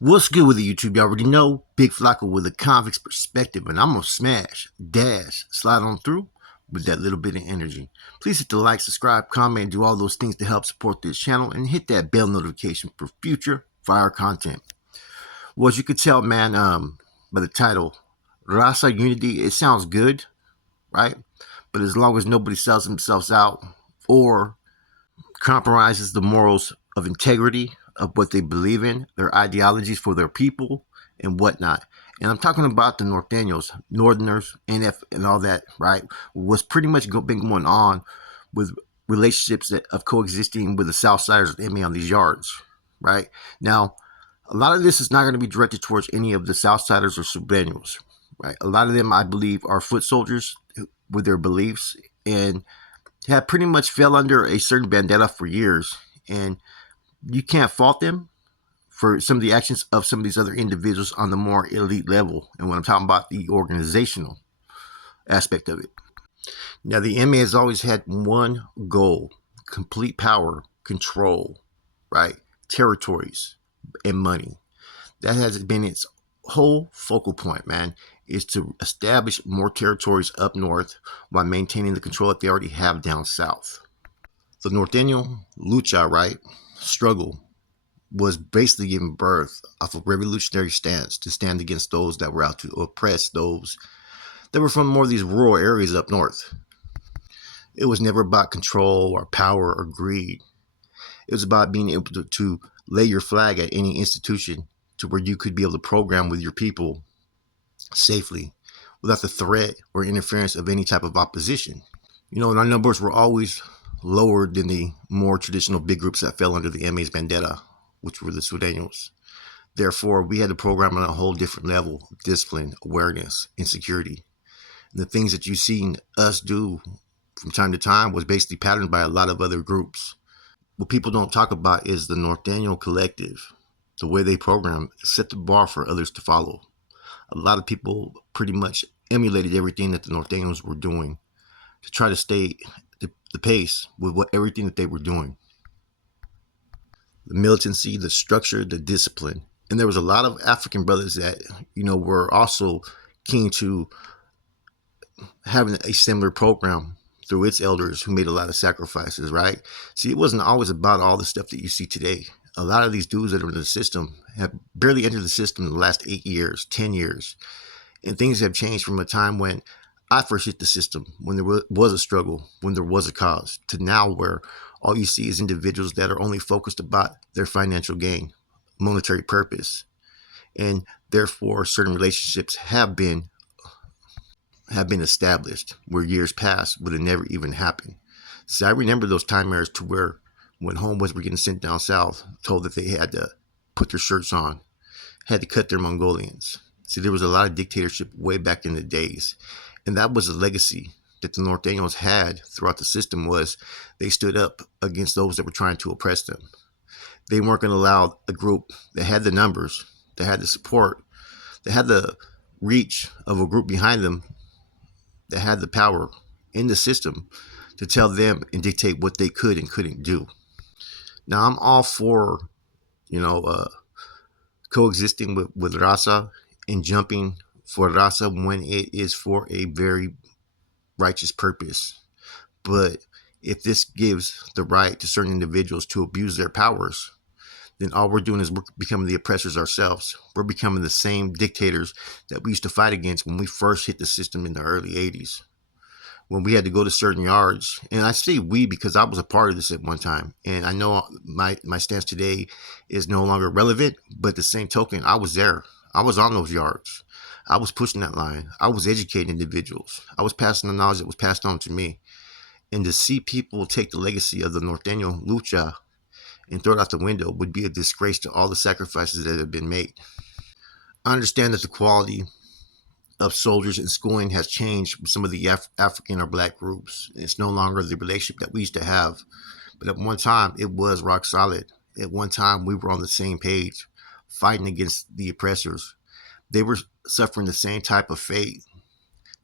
What's good with the YouTube? You already know Big Flacco with a convict's perspective, and I'm gonna smash, dash, slide on through with that little bit of energy. Please hit the like, subscribe, comment, and do all those things to help support this channel, and hit that bell notification for future fire content. Well, as you could tell, man, by the title, Raza Unity, it sounds good, right? But as long as nobody sells themselves out or compromises the morals of integrity of what they believe in, their ideologies for their people, and whatnot. And I'm talking about the Nortenos, Northerners, NF, and all that, right? What's pretty much been going on with relationships of coexisting with the Southsiders and MA on these yards, right? Now, a lot of this is not going to be directed towards any of the Southsiders or Sureños, right? A lot of them, I believe, are foot soldiers with their beliefs and have pretty much fell under a certain vendetta for years. And you can't fault them for some of the actions of some of these other individuals on the more elite level. And when I'm talking about the organizational aspect of it. Now, the MA has always had one goal: complete power, control, right? Territories and money. That has been its whole focal point, man, is to establish more territories up north while maintaining the control that they already have down south. The Norteño lucha, right, struggle was basically giving birth off a revolutionary stance to stand against those that were out to oppress those that were from more of these rural areas up north. It was never about control or power or greed. It was about being able to lay your flag at any institution to where you could be able to program with your people safely without the threat or interference of any type of opposition. You know, and our numbers were always lower than the more traditional big groups that fell under the MA's vendetta, which were the Sureños. Therefore, we had to program on a whole different level of discipline, awareness, and security. And the things that you've seen us do from time to time was basically patterned by a lot of other groups. What people don't talk about is the Norteño collective. The way they program set the bar for others to follow. A lot of people pretty much emulated everything that the Norteños were doing to try to stay the pace with everything that they were doing. The militancy, the structure, the discipline. And there was a lot of African brothers that, were also keen to having a similar program through its elders who made a lot of sacrifices, right? See, it wasn't always about all the stuff that you see today. A lot of these dudes that are in the system have barely entered the system in the last 8 years, 10 years. And things have changed from a time when I first hit the system, when there was a struggle, when there was a cause, to now where all you see is individuals that are only focused about their financial gain, monetary purpose. And therefore, certain relationships have been established where years past would have never even happened. See, I remember those time eras to where when homeboys were getting sent down south, told that they had to put their shirts on, had to cut their Mongolians. See, there was a lot of dictatorship way back in the days. And that was a legacy that the Norteños had throughout the system, was they stood up against those that were trying to oppress them. They weren't going to allow a group that had the numbers, that had the support, that had the reach of a group behind them, that had the power in the system to tell them and dictate what they could and couldn't do. Now, I'm all for, coexisting with Raza and jumping for Raza when it is for a very righteous purpose. But if this gives the right to certain individuals to abuse their powers, then all we're doing is we're becoming the oppressors ourselves. We're becoming the same dictators that we used to fight against when we first hit the system in the early 80s. When we had to go to certain yards, and I say we because I was a part of this at one time, and I know my stance today is no longer relevant, but the same token, I was there. I was on those yards. I was pushing that line. I was educating individuals. I was passing the knowledge that was passed on to me. And to see people take the legacy of the Norteño lucha and throw it out the window would be a disgrace to all the sacrifices that have been made. I understand that the quality of soldiers in schooling has changed with some of the African or black groups. It's no longer the relationship that we used to have. But at one time, it was rock solid. At one time, we were on the same page, fighting against the oppressors. They were suffering the same type of fate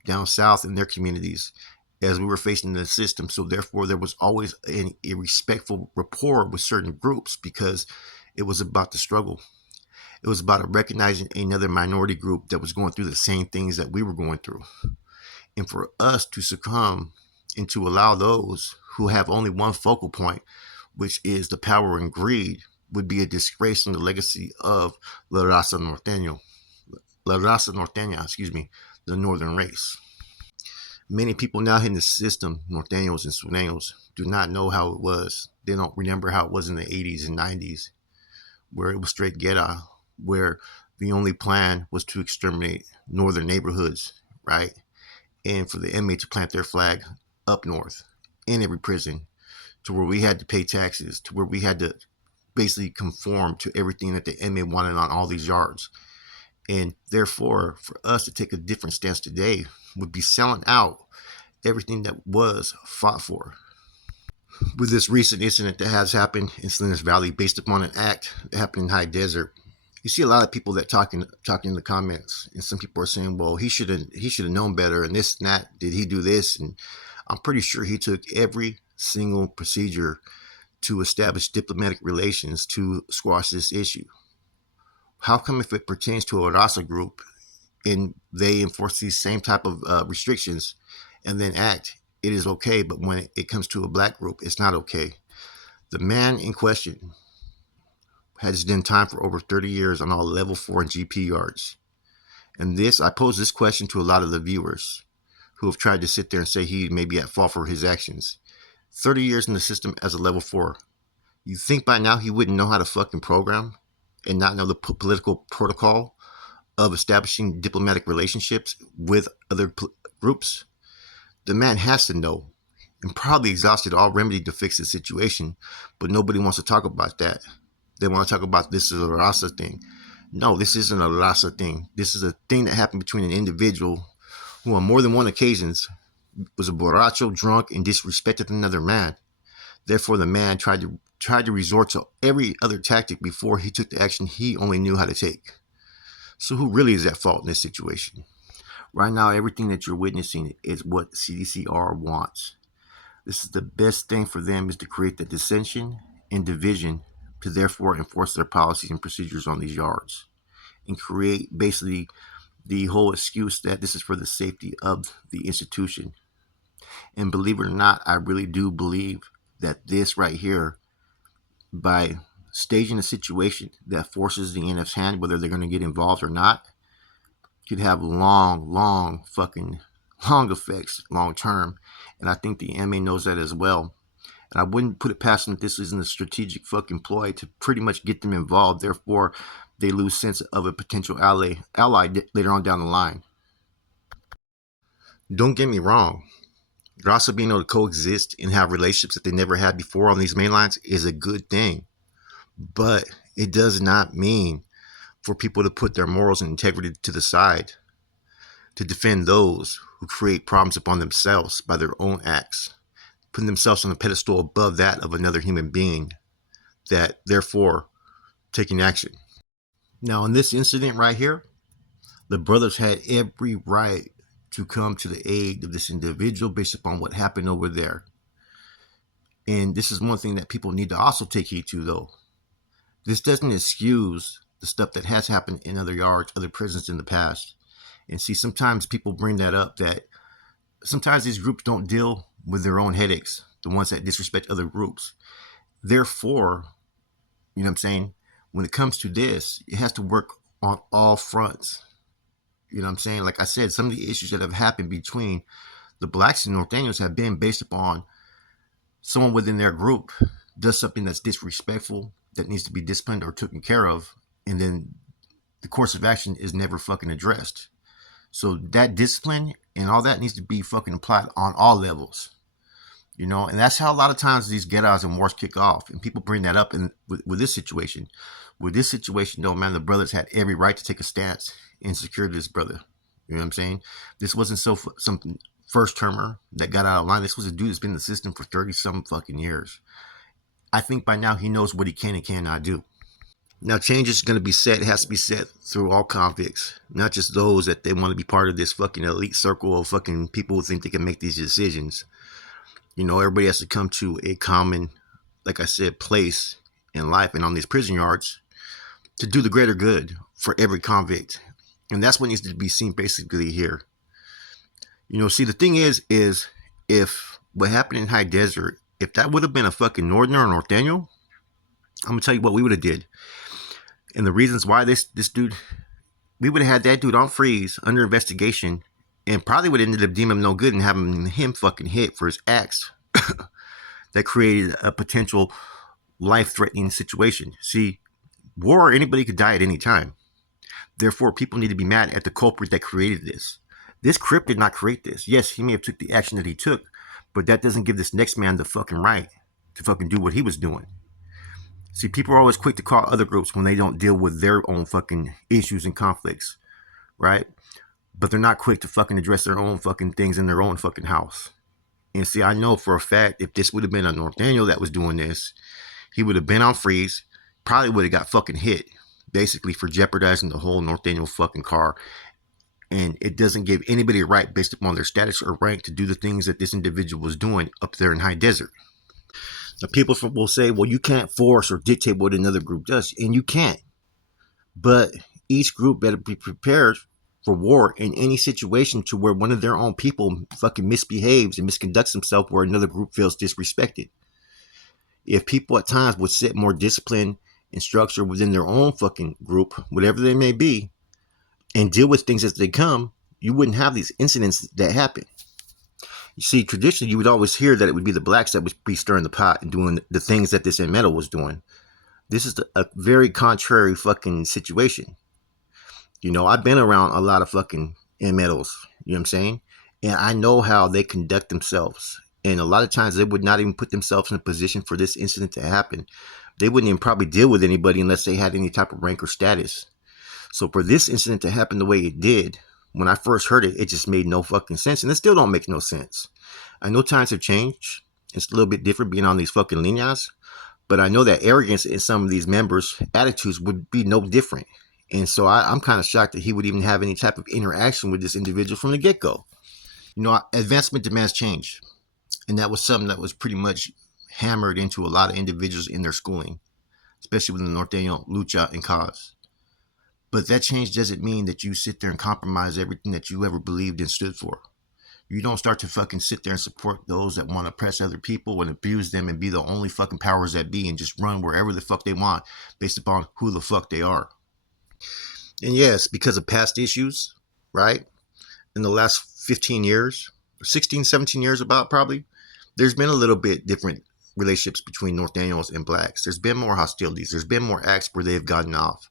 down south in their communities as we were facing the system. So therefore, there was always a respectful rapport with certain groups because it was about the struggle. It was about recognizing another minority group that was going through the same things that we were going through. And for us to succumb and to allow those who have only one focal point, which is the power and greed, would be a disgrace on the legacy of La Raza Norteña, the northern race. Many people now in the system, Norteños and Sureños, do not know how it was. They don't remember how it was in the 80s and 90s, where it was straight guerra, where the only plan was to exterminate northern neighborhoods, right? And for the inmates to plant their flag up north in every prison, to where we had to pay taxes, to where we had to basically conform to everything that the inmate wanted on all these yards. And therefore, for us to take a different stance today would be selling out everything that was fought for. With this recent incident that has happened in Salinas Valley based upon an act that happened in High Desert, you see a lot of people that talking in the comments, and some people are saying, well, he should have known better, and this and that, did he do this? And I'm pretty sure he took every single procedure to establish diplomatic relations to squash this issue. How come if it pertains to a Raza group and they enforce these same type of restrictions and then act, it is okay, but when it comes to a black group, it's not okay? The man in question has done time for over 30 years on all level 4 and GP yards. And I pose this question to a lot of the viewers who have tried to sit there and say he may be at fault for his actions. 30 years in the system as a level 4. You think by now he wouldn't know how to fucking program and not know the political protocol of establishing diplomatic relationships with other groups? The man has to know, and probably exhausted all remedy to fix the situation, but nobody wants to talk about that. They want to talk about this is a Raza thing. No, this isn't a Raza thing. This is a thing that happened between an individual who on more than one occasions was a borracho, drunk, and disrespected another man. Therefore, the man tried to resort to every other tactic before he took the action he only knew how to take. So who really is at fault in this situation? Right now, everything that you're witnessing is what CDCR wants. This is the best thing for them, is to create the dissension and division to therefore enforce their policies and procedures on these yards and create basically the whole excuse that this is for the safety of the institution. And believe it or not, I really do believe that this right here, by staging a situation that forces the NF's hand, whether they're going to get involved or not, could have long effects long term. And I think the MA knows that as well. And I wouldn't put it past them that this isn't a strategic fucking ploy to pretty much get them involved. Therefore, they lose sense of a potential ally later on down the line. Don't get me wrong. Raza being able to coexist and have relationships that they never had before on these main lines is a good thing. But it does not mean for people to put their morals and integrity to the side to defend those who create problems upon themselves by their own acts, putting themselves on a pedestal above that of another human being, that therefore taking action. Now, in this incident right here, the brothers had every right to come to the aid of this individual based upon what happened over there. And this is one thing that people need to also take heed to, though. This doesn't excuse the stuff that has happened in other yards, other prisons in the past. And see, sometimes people bring that up, that sometimes these groups don't deal with their own headaches, the ones that disrespect other groups. Therefore, you know what I'm saying, when it comes to this, it has to work on all fronts. You know what I'm saying? Like I said, some of the issues that have happened between the blacks and Nortenos have been based upon someone within their group does something that's disrespectful, that needs to be disciplined or taken care of, and then the course of action is never fucking addressed. So that discipline and all that needs to be fucking applied on all levels. You know, and that's how a lot of times these get-outs and wars kick off. And people bring that up with this situation. With this situation, though, man, the brothers had every right to take a stance and secure this brother. You know what I'm saying? This wasn't some first-termer that got out of line. This was a dude that's been in the system for 30-some fucking years. I think by now he knows what he can and cannot do. Now, change is going to be set. It has to be set through all convicts, not just those that they want to be part of this fucking elite circle of fucking people who think they can make these decisions. You know, everybody has to come to a common, like I said, place in life. And on these prison yards, to do the greater good for every convict. And that's what needs to be seen basically here. See, the thing is if what happened in High Desert, if that would have been a fucking Northerner or Norteño, I'm gonna tell you what we would have did. And the reasons why this dude, we would have had that dude on freeze under investigation, and probably would have ended up deeming him no good and having him fucking hit for his acts that created a potential life-threatening situation. See, war, anybody could die at any time. Therefore, people need to be mad at the culprit that created this. This Crip did not create this. Yes, he may have took the action that he took, but that doesn't give this next man the fucking right to fucking do what he was doing. See, people are always quick to call other groups when they don't deal with their own fucking issues and conflicts, right? But they're not quick to fucking address their own fucking things in their own fucking house. And see, I know for a fact if this would have been a Norteño that was doing this, he would have been on freeze, probably would have got fucking hit, basically for jeopardizing the whole Norteño fucking car. And it doesn't give anybody a right based upon their status or rank to do the things that this individual was doing up there in High Desert. Now, people will say, well, you can't force or dictate what another group does, and you can't. But each group better be prepared for war in any situation to where one of their own people fucking misbehaves and misconducts himself where another group feels disrespected. If people at times would set more discipline and structure within their own fucking group, whatever they may be, and deal with things as they come, you wouldn't have these incidents that happen. You see, traditionally, you would always hear that it would be the blacks that would be stirring the pot and doing the things that this metal was doing. This is a very contrary fucking situation. I've been around a lot of fucking metals, you know what I'm saying? And I know how they conduct themselves. And a lot of times they would not even put themselves in a position for this incident to happen. They wouldn't even probably deal with anybody unless they had any type of rank or status. So for this incident to happen the way it did, when I first heard it, it just made no fucking sense. And it still don't make no sense. I know times have changed. It's a little bit different being on these fucking líneas. But I know that arrogance in some of these members' attitudes would be no different. And so I'm kind of shocked that he would even have any type of interaction with this individual from the get-go. Advancement demands change. And that was something that was pretty much hammered into a lot of individuals in their schooling, especially with the Norteño lucha and cause. But that change doesn't mean that you sit there and compromise everything that you ever believed and stood for. You don't start to fucking sit there and support those that want to oppress other people and abuse them and be the only fucking powers that be and just run wherever the fuck they want based upon who the fuck they are. And yes, because of past issues, right? In the last 15 years, 16, 17 years about probably, there's been a little bit different relationships between Norteños and blacks. There's been more hostilities. There's been more acts where they've gotten off.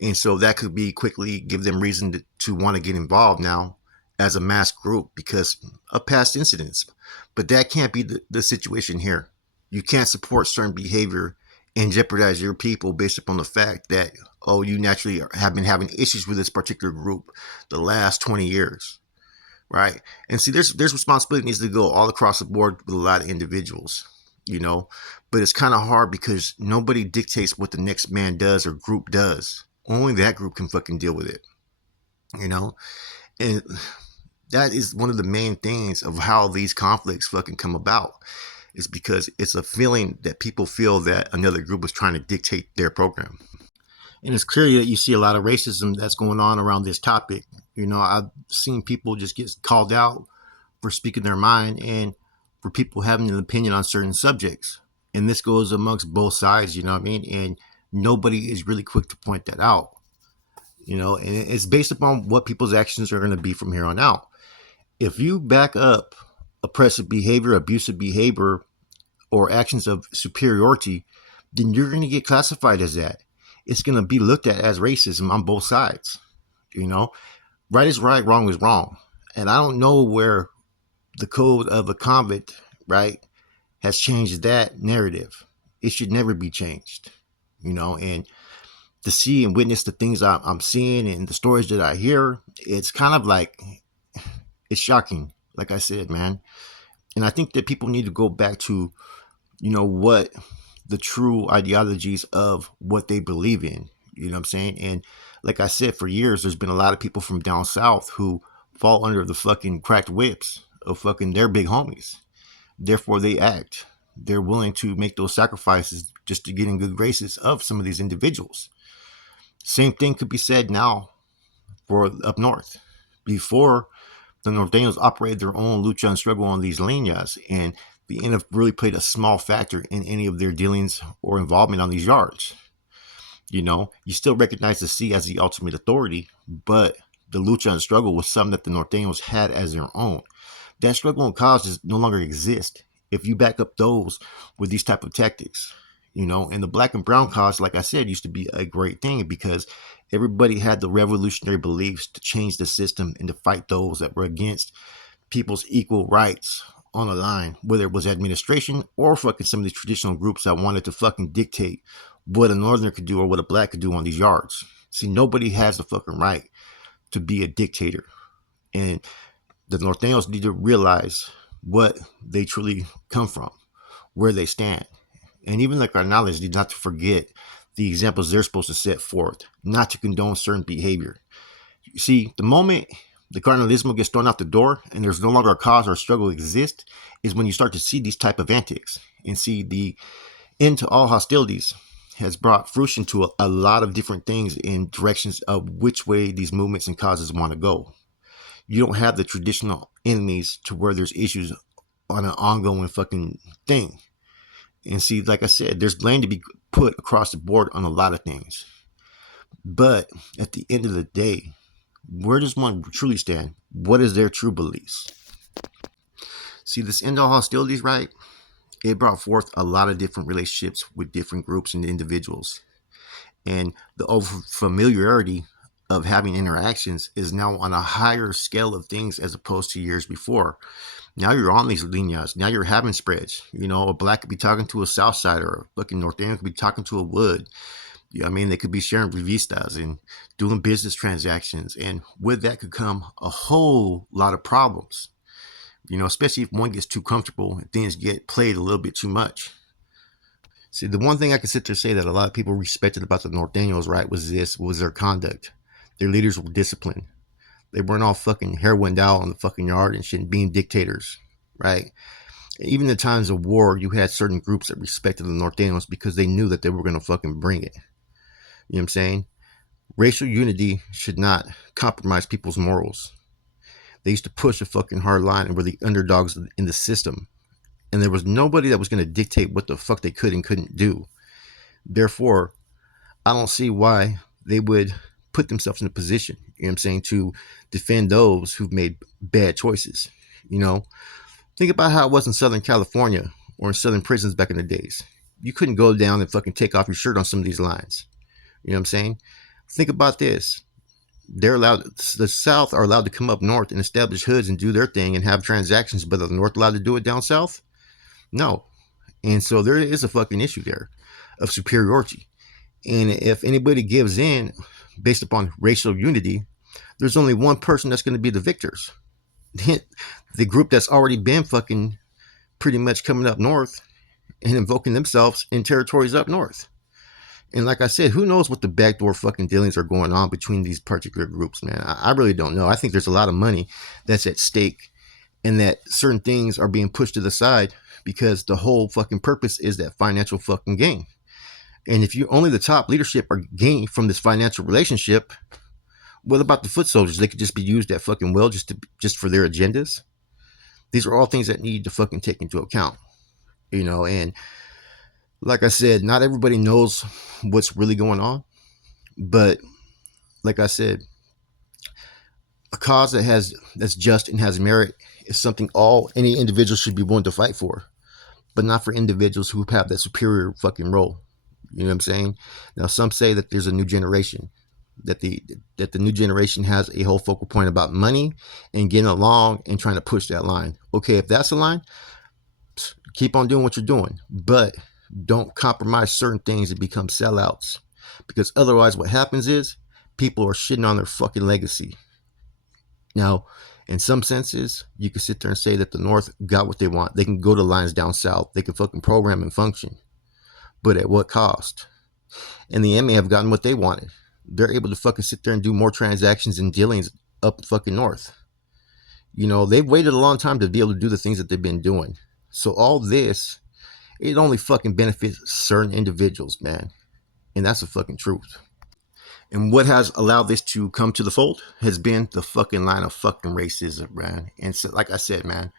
And so that could be quickly give them reason to want to get involved now as a mass group because of past incidents. But that can't be the situation here. You can't support certain behavior and jeopardize your people based upon the fact that, you naturally have been having issues with this particular group the last 20 years, right? And see, there's responsibility needs to go all across the board with a lot of individuals, but it's kind of hard because nobody dictates what the next man does or group does. Only that group can fucking deal with it, and that is one of the main things of how these conflicts fucking come about. Is because it's a feeling that people feel that another group is trying to dictate their program. And it's clear that you see a lot of racism that's going on around this topic. I've seen people just get called out for speaking their mind and for people having an opinion on certain subjects. And this goes amongst both sides, you know what I mean? And nobody is really quick to point that out. And it's based upon what people's actions are going to be from here on out. If you back up oppressive behavior, abusive behavior, or actions of superiority, then you're going to get classified as that. It's going to be looked at as racism on both sides. Right is right, wrong is wrong. And I don't know where the code of a convict, right, has changed that narrative. It should never be changed, and to see and witness the things I'm seeing and the stories that I hear, it's kind of like, it's shocking. Like I said, man. And I think that people need to go back to, what the true ideologies of what they believe in. You know what I'm saying? And like I said, for years, there's been a lot of people from down south who fall under the fucking cracked whips of fucking their big homies. Therefore, they act. They're willing to make those sacrifices just to get in good graces of some of these individuals. Same thing could be said now for up north. Before, the Nortenos operated their own lucha and struggle on these linas, and the NF really played a small factor in any of their dealings or involvement on these yards. You know, you still recognize the C as the ultimate authority, but the lucha and struggle was something that the Norteños had as their own. That struggle and causes no longer exist if you back up those with these type of tactics. You know, and the black and brown cause, like I said, used to be a great thing because everybody had the revolutionary beliefs to change the system and to fight those that were against people's equal rights on the line, whether it was administration or fucking some of these traditional groups that wanted to fucking dictate what a northerner could do or what a black could do on these yards. See, nobody has the fucking right to be a dictator. And the Norteños need to realize what they truly come from, where they stand. And even the Carnales need not to forget the examples they're supposed to set forth, not to condone certain behavior. You see, the moment the carnalismo gets thrown out the door and there's no longer a cause or a struggle exist is when you start to see these type of antics and see the end to all hostilities has brought fruition to a lot of different things in directions of which way these movements and causes want to go. You don't have the traditional enemies to where there's issues on an ongoing fucking thing. And see, like I said, there's blame to be put across the board on a lot of things. But at the end of the day, where does one truly stand? What is their true beliefs? See, this end all hostilities, right? It brought forth a lot of different relationships with different groups and individuals. And the over familiarity of having interactions is now on a higher scale of things as opposed to years before. Now you're on these lineas. Now you're having spreads. You know, a black could be talking to a south sider, or a fucking northern could be talking to a wood. You know what I mean? They could be sharing revistas and doing business transactions. And with that could come a whole lot of problems. You know, especially if one gets too comfortable and things get played a little bit too much. See, the one thing I can sit there and say that a lot of people respected about the Norteños, right, was their conduct. Their leaders were disciplined. They weren't all fucking heroined out on the fucking yard and shit and being dictators, right? Even in times of war, you had certain groups that respected the Norteños because they knew that they were going to fucking bring it. You know what I'm saying? Racial unity should not compromise people's morals. They used to push a fucking hard line and were the underdogs in the system. And there was nobody that was going to dictate what the fuck they could and couldn't do. Therefore, I don't see why they would put themselves in a position, you know what I'm saying, to defend those who've made bad choices. You know, think about how it was in Southern California or in Southern prisons back in the days. You couldn't go down and fucking take off your shirt on some of these lines. You know what I'm saying? Think about this. They're allowed, the South are allowed to come up north and establish hoods and do their thing and have transactions, but are the North allowed to do it down south? No. And so there is a fucking issue there of superiority. And if anybody gives in based upon racial unity, there's only one person that's going to be the victors. The group that's already been fucking pretty much coming up north and invoking themselves in territories up north. And like I said, who knows what the backdoor fucking dealings are going on between these particular groups, man. I really don't know. I think there's a lot of money that's at stake and that certain things are being pushed to the side because the whole fucking purpose is that financial fucking gain. And if you only the top leadership are gaining from this financial relationship, what about the foot soldiers? They could just be used at fucking will just for their agendas. These are all things that need to fucking take into account, you know. And like I said, not everybody knows what's really going on, but like I said, a cause that's just and has merit is something any individual should be willing to fight for, but not for individuals who have that superior fucking role. You know what I'm saying? Now, some say that there's a new generation, that the new generation has a whole focal point about money and getting along and trying to push that line. Okay, if that's the line, keep on doing what you're doing, but don't compromise certain things and become sellouts, because otherwise what happens is people are shitting on their fucking legacy. Now, in some senses, you can sit there and say that the North got what they want. They can go to lines down south. They can fucking program and function. But at what cost? And the MA have gotten what they wanted. They're able to fucking sit there and do more transactions and dealings up fucking north. You know, they've waited a long time to be able to do the things that they've been doing. So all this, it only fucking benefits certain individuals, man. And that's the fucking truth. And what has allowed this to come to the fold has been the fucking line of fucking racism, man. And so, like I said, man,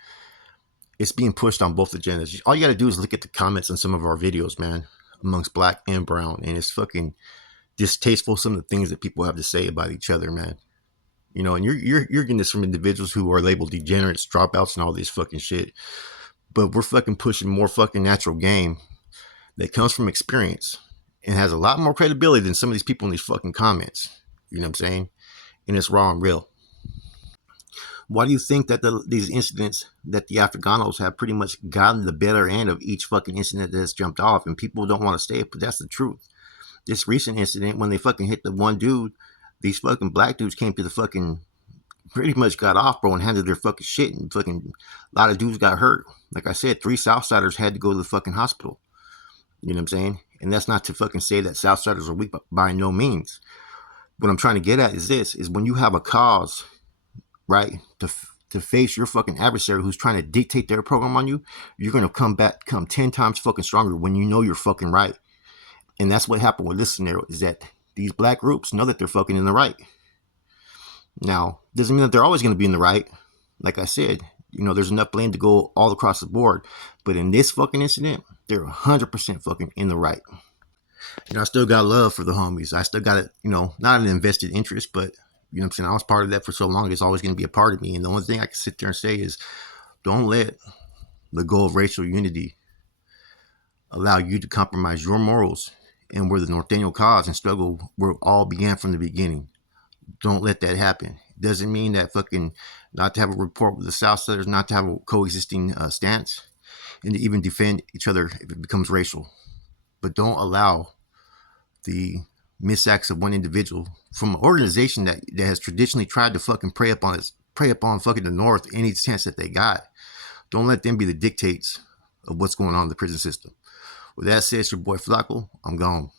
it's being pushed on both agendas. All you got to do is look at the comments on some of our videos, man, amongst black and brown, and it's fucking distasteful. Some of the things that people have to say about each other, man. You know, and you're getting this from individuals who are labeled degenerates, dropouts, and all this fucking shit. But we're fucking pushing more fucking natural game that comes from experience and has a lot more credibility than some of these people in these fucking comments. You know what I'm saying? And it's raw and real. Why do you think that these incidents that the Africanos have pretty much gotten the better end of each fucking incident that has jumped off, and people don't want to say it, but that's the truth. This recent incident, when they fucking hit the one dude, these fucking black dudes came to the fucking, pretty much got off, bro, and handled their fucking shit, and fucking a lot of dudes got hurt. Like I said, 3 Southsiders had to go to the fucking hospital. You know what I'm saying? And that's not to fucking say that Southsiders are weak, by no means. What I'm trying to get at is this, is when you have a cause, right, to face your fucking adversary who's trying to dictate their program on you, you're going to come 10 times fucking stronger when you know you're fucking right. And that's what happened with this scenario, is that these black groups know that they're fucking in the right. Now, doesn't mean that they're always going to be in the right. Like I said, you know, there's enough blame to go all across the board. But in this fucking incident, they're 100% fucking in the right. And I still got love for the homies. I still got it, you know, not an invested interest, but, you know what I'm saying, I was part of that for so long. It's always going to be a part of me. And the only thing I can sit there and say is, don't let the goal of racial unity allow you to compromise your morals and where the Norteño cause and struggle where it all began from the beginning. Don't let that happen. It doesn't mean that fucking not to have a rapport with the Southsiders, not to have a coexisting stance, and to even defend each other if it becomes racial. But don't allow the misacts of one individual from an organization that has traditionally tried to fucking prey upon fucking the North any chance that they got. Don't let them be the dictates of what's going on in the prison system. With that said, it's your boy Flacco. I'm gone.